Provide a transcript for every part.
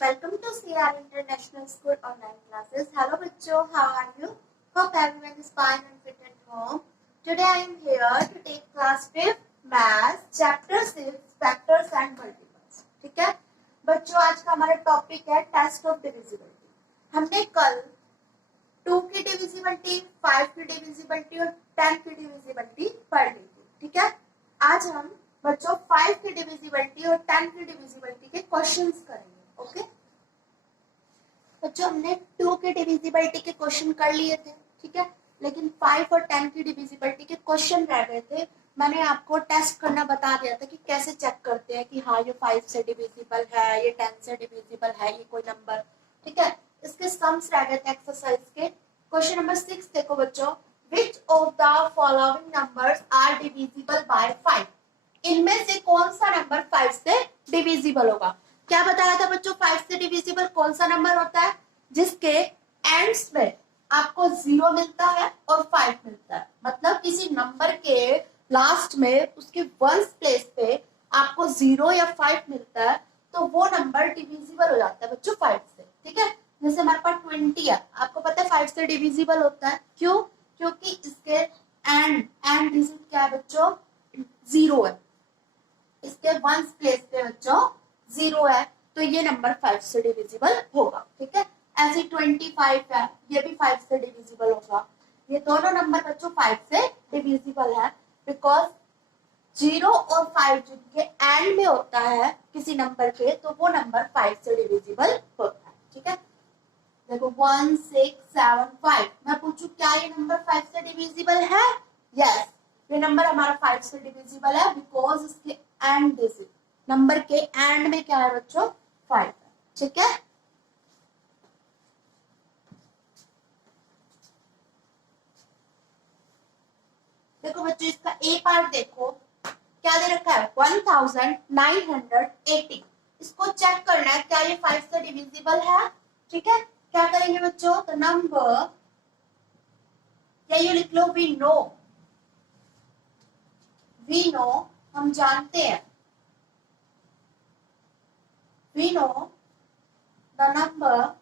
Welcome to CR International School online classes. Hello bachcho, how are you? Hope everyone is fine and fit at home. Today I am here to take class 5th Math chapter 6 factors and multiples. ठीक है बच्चों, आज का हमारा topic है test of divisibility. हमने कल 2 की डिविजिबिलिटी, 5 की डिविजिबिलिटी और 10 की डिविजिबिलिटी पढ़ ली थी। ठीक है, आज हम बच्चों 5 की डिविजिबिलिटी और 10 की डिविजिबिलिटी के क्वेश्चंस करेंगे। ओके बच्चों, हमने 2 के डिविजिबिलिटी के क्वेश्चन कर लिए थे, ठीक है, लेकिन 5 और 10 की डिविजिबिलिटी के क्वेश्चन रह गए थे। मैंने आपको टेस्ट करना बता दिया था कि कैसे चेक करते हैं कि हाँ ये 5 से डिविजिबल है, ये 10 से डिविजिबल है, ये कोई नंबर। ठीक है, इसके सम्स रह गए थे एक्सरसाइज के। क्वेश्चन नंबर 6 देखो बच्चों, which of the following numbers are divisible by 5? इनमें से कौन सा नंबर 5 से डिविजिबल होगा? क्या बताया था बच्चों, 5 से डिविजिबल कौन सा नंबर होता है? जिसके एंड्स में आपको 0 मिलता है और 5 मिलता है। मतलब किसी नंबर के लास्ट में उसके वंस प्लेस पे आपको 0 या 5 मिलता है तो वो नंबर डिविजिबल हो जाता है बच्चों 5 से। ठीक है, जैसे हमारे पास 20 है, आपको पता है 5 से डिविजिबल होता है। क्यों? क्योंकि इसके एंड डिजिट क्या है बच्चों? 0 है। इसके वंस प्लेस पे बच्चों 0 है, तो ये नंबर 5 से डिविजिबल होगा। ठीक है, ऐसे 25 है, ये भी 5 से डिविजिबल होगा। ये दोनों नंबर बच्चों 5 से डिविजिबल है, बिकॉज 0 और 5 जिनके एंड में होता है किसी नंबर के, तो वो नंबर 5 से डिविजिबल होता है। ठीक है, देखो 1 6 7 5, मैं पूछूं क्या ये नंबर 5 से डिविजिबल है? यस, ये नंबर हमारा 5 से डिविजिबल है, बिकॉज इसके एंड डिजिट, नंबर के एंड में क्या है बच्चों? 5 है। ठीक है, देखो बच्चों इसका ए पार्ट देखो, क्या दे रखा है? 1980। इसको चेक करना है क्या ये 5 से डिविजिबल है। ठीक है, क्या करेंगे बच्चों? द नंबर, क्या ये लिख लो, वी नो, हम जानते हैं, we know the number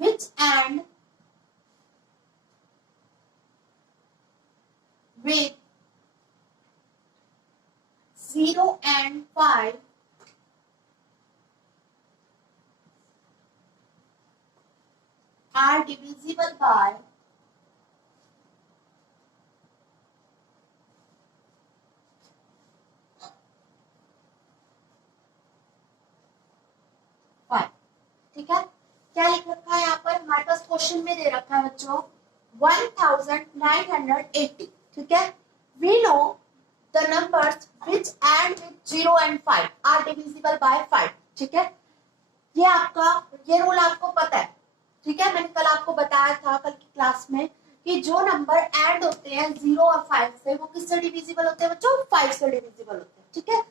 which end with 0 and 5 are divisible by 5। ठीक है, क्या लिख रखा है यहाँ पर? हमारे पास क्वेश्चन में दे रखा है बच्चों 1980। ठीक है, we know the numbers which end with 0 and 5 are divisible by 5। ठीक है, ये रूल आपको पता है। ठीक है, मैंने कल आपको बताया था कल की क्लास में कि जो नंबर एंड होते हैं 0 और 5 से, वो किससे डिविजिबल होते हैं बच्चों? 5 से डिविजिबल होते हैं। ठीक है,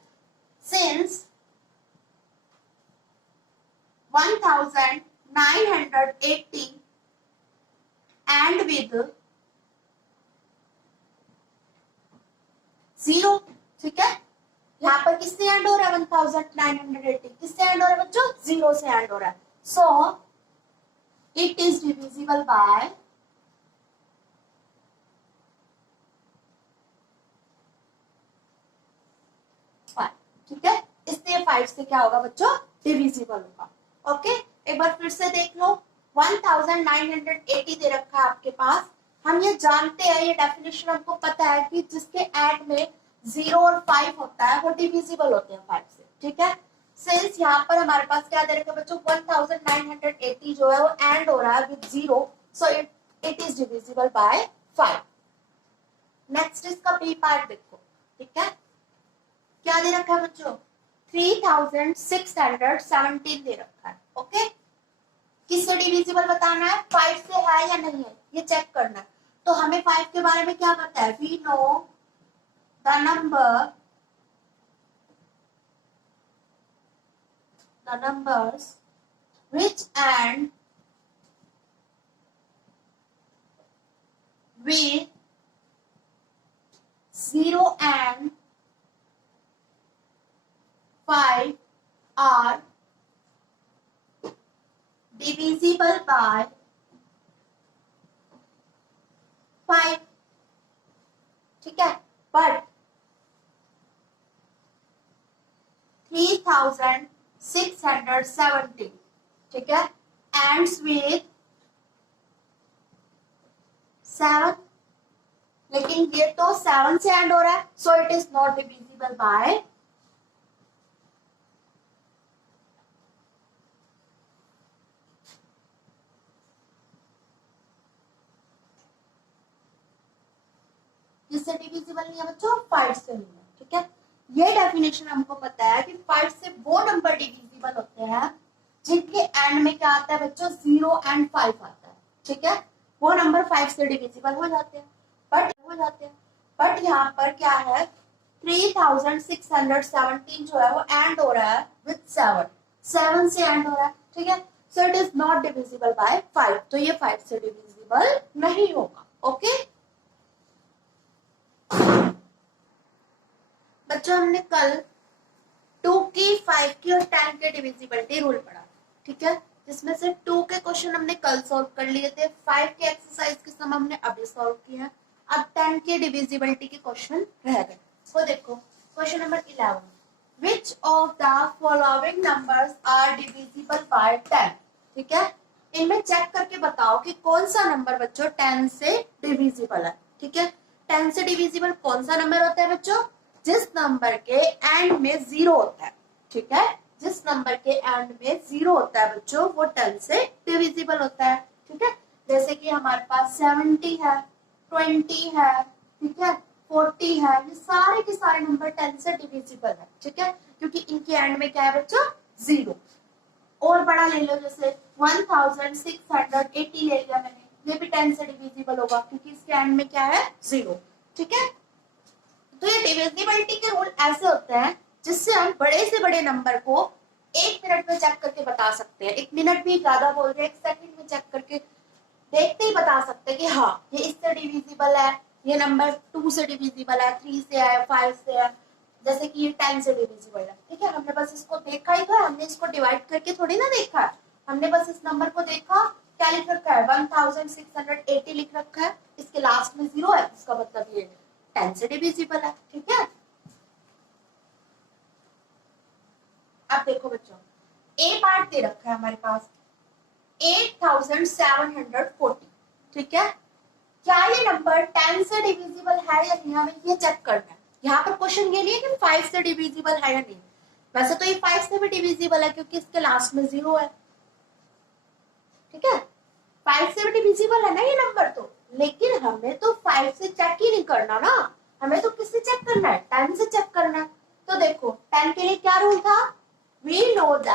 सिंस 1980 एंड विद 0। ठीक है, यहाँ पर किससे एंड हो रहा है? 1980 किससे एंड हो रहा है बच्चों? 0 से एंड हो रहा है। So it is divisible by 5। ठीक है, इसलिए 5 से क्या होगा बच्चों? डिविजिबल होगा। ओके, एक बार फिर से देख लो, 1980 दे रखा है आपके पास। हम ये जानते हैं, ये डेफिनेशन हमको पता है कि जिसके एंड में 0 और 5 होता है वो डिविजिबल होते हैं 5 से। ठीक है, सिंस यहाँ पर हमारे पास क्या दे रखा है बच्चों? 1980 जो है वो एंड हो रहा है with 0, so it is divisible by 5। Next इसका बी पार्ट देखो। ठीक है, क्या दे रखा है बच्चों? 3617 दे रखा है। ओके, किससे डिविजिबल बताना है? 5 से है या नहीं है ये चेक करना है। तो हमें 5 के बारे में क्या पता है? We know the numbers which end with 0 and 5 are divisible by 5, ठीक है, but 3670, ठीक है, ends with 7, लेकिन ये तो 7 से एंड हो रहा है, so it is not divisible by 5 से नहीं है, ठीक है। ये डेफिनेशन हमको पता है कि 5 से वो नंबर डिविजिबल होते हैं जिनके एंड में क्या आता है बच्चों, 0 एंड 5 आता है, ठीक है, वो नंबर 5 से डिविजिबल हो जाते हैं। बट यहाँ पर क्या है, 3617 जो है वो एंड हो रहा है विद 7 से एंड हो रहा है, ठीक है, so it is not divisible by 5, तो ये 5 से डिविजिबल नहीं होगा। ओके बच्चों, हमने कल 2 की, 5 की और 10 के डिविजिबिलिटी रूल पढ़ा, ठीक है, जिसमें से 2 के क्वेश्चन हमने कल सॉल्व कर लिए थे, 5 के एक्सरसाइज के सम हमने अभी सॉल्व किए हैं, अब 10 के डिविजिबिलिटी के क्वेश्चन रह गए। तो देखो question number 11, which of the following numbers are divisible by 10, ठीक है, इनमें चेक करके बताओ कि कौन सा नंबर बच्चों 10 से डिविजिबल है, ठीक है। 10 से डिविजिबल कौन सा नंबर होता है बच्चों, जिस नंबर के एंड में 0 होता है, ठीक है, जिस नंबर के एंड में 0 होता है बच्चों वो 10 से डिविजिबल होता है, ठीक है। जैसे कि हमारे पास 70 है, 20 है, ठीक है, 40 है, ये सारे के सारे नंबर 10 से डिविजिबल है, ठीक है, क्योंकि इनके एंड में क्या है बच्चों, 0। और बड़ा ले लो, जैसे 1680 ले लिया मैंने, ये भी 10 से डिविजिबल होगा क्योंकि इसके एंड में क्या है, 0, ठीक है। तो ये डिविजिबिलिटी के रूल ऐसे होते हैं जिससे हम बड़े से बड़े नंबर को 1 मिनट में चेक करके बता सकते हैं, 1 मिनट भी ज्यादा बोल रहे हैं, 1 सेकंड में चेक करके देखते ही बता सकते हैं कि हाँ ये इससे डिविजिबल है, ये नंबर 2 से डिविजिबल है, 3 से है, 5 से है, जैसे कि ये 10 से डिविजिबल है, ठीक है। हमने बस इसको देखा ही तो है, हमने इसको डिवाइड करके थोड़ी ना देखा है, हमने बस इस नंबर को देखा, क्या लिख रखा है, 1680 लिख रखा है, इसके लास्ट में 0 है, इसका मतलब ये 10 से डिविजिबल है, ठीक है। अब देखो बच्चों, ए पार्ट दे रखा है हमारे पास 8740, ठीक है, क्या ये नंबर 10 से डिविजिबल है या नहीं, हमें ये चेक करना है। यहाँ पर क्वेश्चन ये नहीं है कि 5 से डिविजिबल है या नहीं, वैसे तो ये 5 से भी डिविजिबल है क्योंकि इसके लास्ट में 0 है, ठीक है, 5 से भी डिविजिबल है ना ये नंबर, तो लेकिन हमें तो 5 से चेक ही नहीं करना ना, हमें तो किससे चेक करना है, 10 से चेक करना है। तो देखो 10 के लिए क्या रूल था, we know the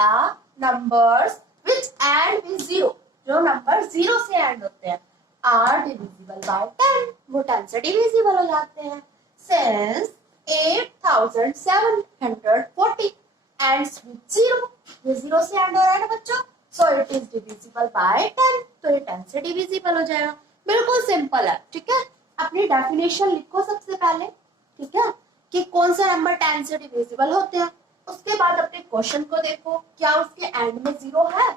numbers which end with 0, जो नंबर 0 से एंड होते हैं आर डिविजिबल बाय 10, वो 10 से डिविजिबल हो जाते हैं। सिंस 8740 एंड्स विद 0, ये 0 से एंड हो रहा है ना बच्चों, so it is divisible by 10, तो ये 10 से डिविजिबल हो जाएगा। बिल्कुल सिंपल है, ठीक है। अपनी डेफिनेशन लिखो सबसे पहले, ठीक है, कि कौन सा नंबर 10 से डिविजिबल होते हैं, उसके बाद अपने क्वेश्चन को देखो, क्या उसके एंड में 0 है,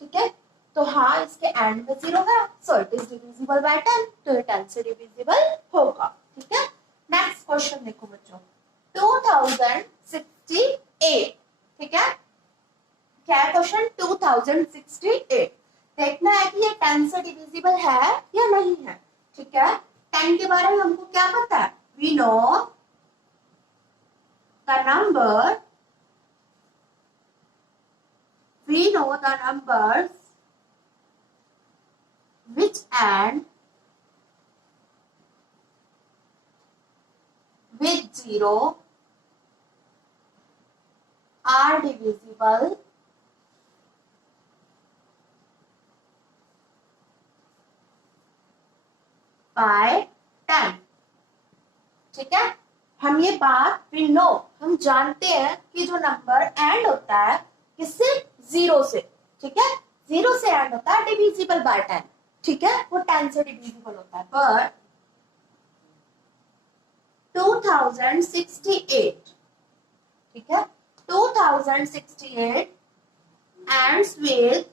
ठीक है, तो हाँ इसके एंड में 0 है, so it is divisible by 10, तो ये 10 से डिविजिबल होगा, ठीक है। नेक्स्ट क्वेश्चन देखो बच्चों, 2068, ठीक है, क्या है क्वेश्चन, 2068, देखना है कि ये 10 से डिविजिबल है या नहीं है, ठीक है। 10 के बारे में हमको क्या पता है, we know the number, we know the numbers which end with 0 are divisible by 10, ठीक है। हम ये बात we know, हम जानते हैं कि जो नंबर एंड होता है किससे, 0 से, ठीक है, 0 से एंड होता है डिविजिबल बाय 10, ठीक है, वो 10 से डिविजिबल होता है, पर 2068, ठीक है, 2068 एंड्स विद,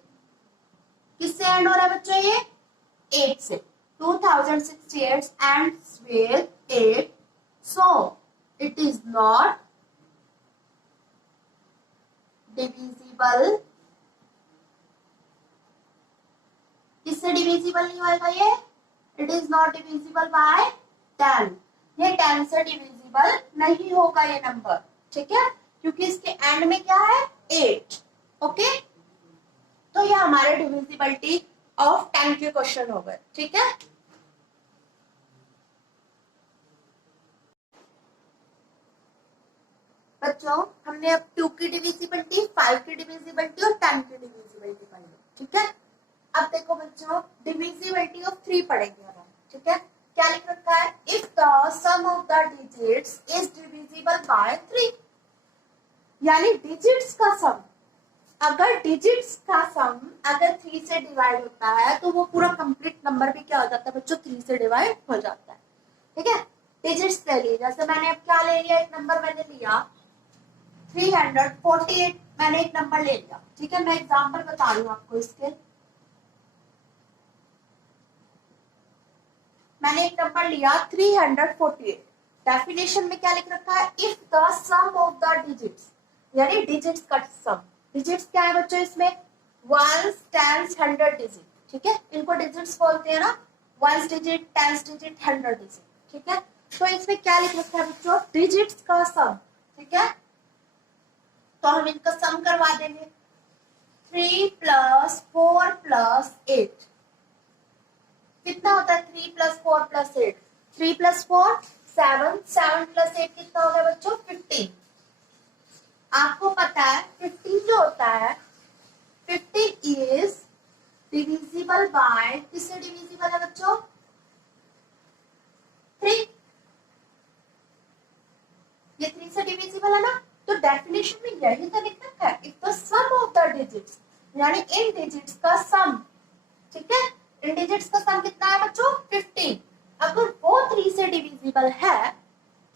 किससे एंड हो रहा है बच्चों ये? 8 से। 2068 ends with 8, so it is not divisible, किससे डिविजिबल नहीं होगा ये? It is not divisible by 10, ये 10 से डिविजिबल नहीं होगा ये नंबर, ठीक है, क्योंकि इसके एंड में क्या है? 8, ओके। तो ये हमारे डिविजिबिलिटी ऑफ 10 के क्वेश्चन हो गए, ठीक है। बच्चों हमने अब 2 की डिविजिबिलिटी, 5 की डिविजिबिलिटी और 10 की डिविजिबिलिटी पढ़ी, ठीक है। अब देखो बच्चों डिविजिबिलिटी ऑफ 3 पढ़ेंगे हम, ठीक है। क्या लिख रखा है? If the sum of the digits is divisible by 3, यानी डिजिट्स का सम, अगर डिजिट्स का सम अगर 3 से डिवाइड होता है तो वो पूरा कंप्लीट नंबर भी क्या हो जाता है बच्चों? 3 से डिवाइड हो जाता है, ठीक है। डिजिट्स ले ली, जैसे मैंने अब क्या ले लिया? एक नंबर मैंने लिया 348, मैंने एक नंबर ले लिया, ठीक है। मैं एग्जांपल बता रही हूँ आपको इसके। मैंने एक नंबर लिया 348, डेफिनेशन में क्या लिख रखा है? If the sum of the digits, यानी डिजिट्स का सम, डिजिट्स क्या है बच्चों इसमें? 1s, 10s, 100 डिजिट, ठीक है, इनको डिजिट्स बोलते हैं ना, 1s digit, 10s digit, 100 digit, ठीक है। तो इसमें क्या लिख रखा है बच्चों? डिजिट्स का सम, ठीक है। तो हम इनका सम करवा देंगे, 3 + 4 + 8, कितना होता है? 3 + 4 + 8, 3 + 4 7, 7 + 8 कितना हो गया बच्चों? 15। आपको पता है 15 जो होता है, 15 इज डिविजिबल बाय, किससे डिविजिबल है बच्चों? 3, ये 3 से डिविजिबल है ना। तो डेफिनेशन में यही तो लिख रखा है, if the sum of the digits, यानी इन डिजिट्स का सम, ठीक है, इन डिजिट्स का सम कितना है बच्चों? 15। अगर वो 3 से डिविजिबल है,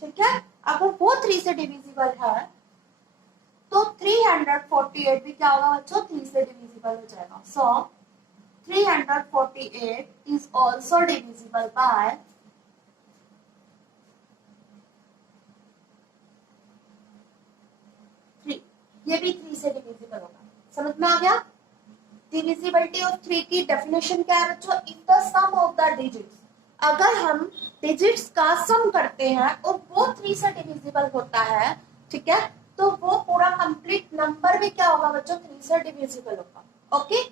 ठीक है, अगर वो 3 से डिविजिबल है तो 348 भी क्या होगा बच्चों? 3 से डिविजिबल हो जाएगा। सो 348 इज ऑल्सो डिविजिबल बाय 3, ये भी 3 से डिविजिबल होगा। समझ में आ गया? डिविजिबिलिटी ऑफ 3 की डेफिनेशन क्या है बच्चों? If the sum of the digits, अगर हम डिजिट्स का सम करते हैं और वो 3 से डिविजिबल होता है, ठीक है, तो वो पूरा कंप्लीट नंबर भी क्या होगा बच्चों? 3 से डिविजिबल होगा, ओके।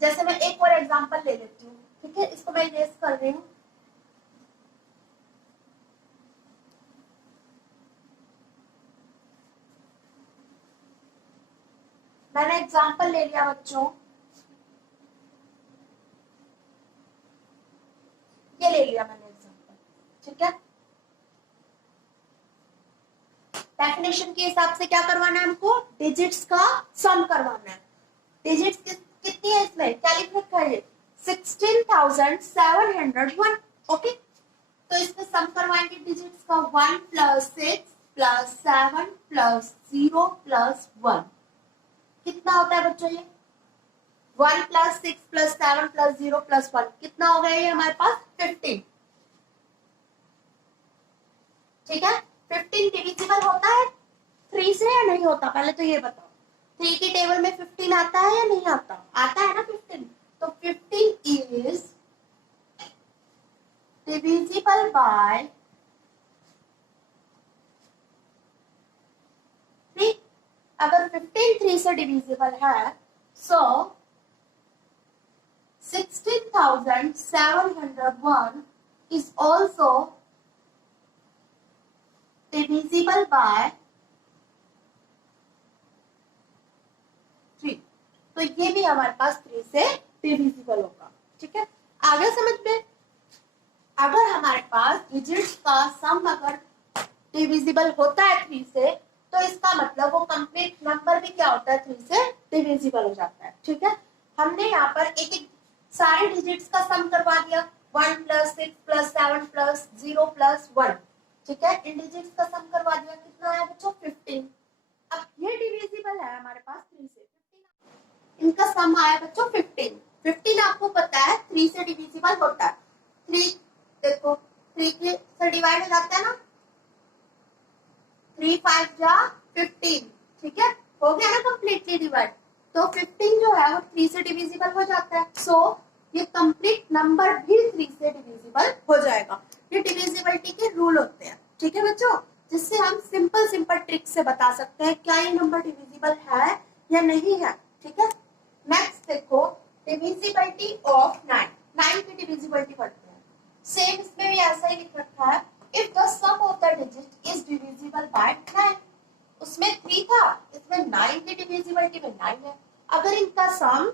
जैसे मैं एक और एग्जांपल ले लेती हूँ, ठीक है, इसको मैं इरेज कर रही हूँ। मैंने एग्जांपल ले लिया बच्चों, ये ले लिया मैंने एग्जांपल, ठीक है। डेफिनेशन के हिसाब से क्या करवाना है हमको? डिजिट्स का सम करवाना है। डिजिट्स कितनी है इसमें? क्या लिख रखा है? 16,701, ओके। तो इसमें सम करवाएंगे डिजिट्स का, 1 + 6 + 7 + 0 + 1, कितना होता है बच्चों ये? 1 + 6 + 7 + 0 + 1, कितना हो गया ये हमारे पास? 15, ठीक है। 15 डिविजिबल होता है 3 से या नहीं होता? पहले तो ये बताओ, 3 की टेबल में 15 आता है या नहीं आता? आता है ना 15। तो 15 इज डिविजिबल बाय 3। अगर 15 3 से डिविजिबल है, सो 16,701 is also divisible by 3। तो ये भी हमारे पास 3 से डिविजिबल होगा, ठीक है। आगे समझ में? अगर हमारे पास डिजिट्स का सम अगर डिविजिबल होता है 3 से, तो इसका मतलब वो कंप्लीट नंबर भी क्या होता है? 3 से डिविजिबल हो जाता है, ठीक है। हमने यहाँ पर एक एक सारे डिजिट्स का सम करवा दिया, 1 प्लस 6 प्लस 7 प्लस 0 प्लस 1, ठीक है। इन डिजिट्स का सम करवा दिया, कितना आया बच्चों 15। अब ये डिविजिबल है हमारे पास 3 से, 15 इनका सम आया बच्चों 15। 15 आपको पता है 3 से डिविजिबल होता है। 3 देखो 3 के से डिवाइड हो जाता है ना, 3 5 जा 15, ठीक है, हो गया ना कंप्लीटली डिवाइड। तो 15 जो है वो 3 से डिविजिबल हो जाता है। सो ये कंप्लीट नंबर भी 3 से डिविजिबल हो जाएगा। ये डिविजिबिलिटी के रूल होते हैं, ठीक है बच्चों, जिससे हम सिंपल सिंपल ट्रिक से बता सकते हैं क्या ये नंबर डिविजिबल है या नहीं है, ठीक है। नेक्स्ट देखो डिविजिबिलिटी ऑफ 9। 9 की डिविजिबिलिटी पढ़ते हैं। सेम इसमें भी ऐसा ही लिख रखा है, if the sum of the digit is divisible by 9। उसमें 3 था, इसमें 9 की डिविजिबिलिटी में 9 है। अगर इनका सम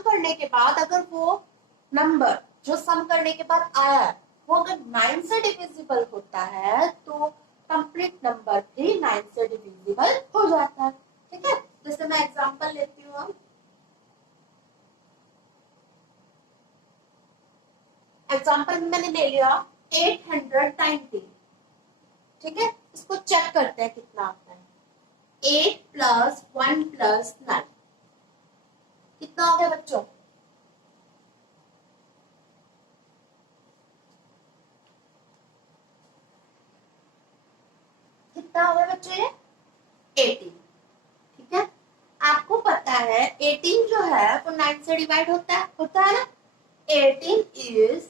करने के बाद अगर वो नंबर जो सम करने के बाद आया है वो अगर 9 से डिविजिबल होता है तो कंप्लीट नंबर भी 9 से डिविजिबल हो जाता है, ठीक है। जैसे मैं एग्जांपल लेती हूँ, हम एग्जांपल में मैंने ले लिया 890, ठीक है। इसको चेक करते हैं कितना आता है। 8 प्लस 1 प्लस 9 कितना हो गया बच्चों? कितना हो गया बच्चों ये? 18, ठीक है। आपको पता है 18 जो है वो 9 से डिवाइड होता है ना। 18 इज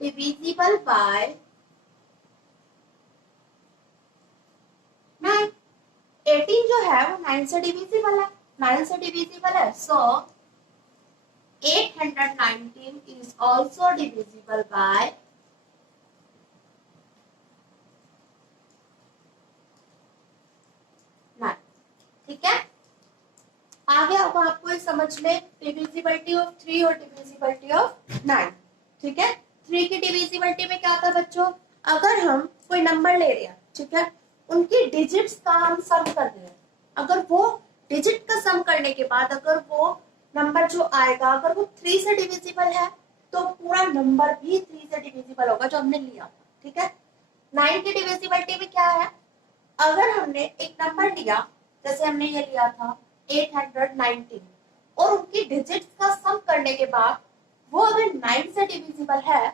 डिविजिबल बाय 9। 18 जो है वो 9 से डिविजिबल है, 9 से डिविजिबल है। सो 819 is also divisible by 9, ठीक है। आ गया होगा आपको इस समझ में डिविजिबिलिटी ऑफ 3 और डिविजिबिलिटी ऑफ 9, ठीक है। 3 की डिविजिबिलिटी में क्या था बच्चों, अगर हम कोई नंबर ले रहे हैं, ठीक है, उनकी डिजिट्स का हम सम कर रहे हैं, अगर वो डिजिट का सम करने के बाद अगर वो नंबर जो आएगा अगर वो 3 से डिविजिबल है तो पूरा नंबर भी 3 से डिविजिबल होगा जो हमने लिया, ठीक है। 9 की डिविजिबिलिटी में क्या है, अगर हमने एक नंबर लिया, जैसे हमने ये लिया था 819 और उनकी डिजिट्स का सम करने के बाद वो अगर 9 से डिविजिबल है,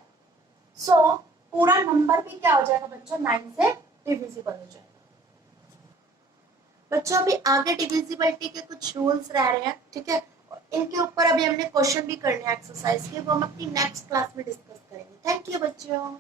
सो पूरा नंबर भी क्या हो जाएगा बच्चों 9 से डिविजिबल हो जाएगा। बच्चों अभी आगे डिविजिबिलिटी के कुछ रूल्स रह रहे हैं, ठीक है। इनके ऊपर अभी हमने क्वेश्चन भी करने हैं एक्सरसाइज के, वो हम अपनी नेक्स्ट क्लास में डिस्कस करेंगे। थैंक यू बच्चों।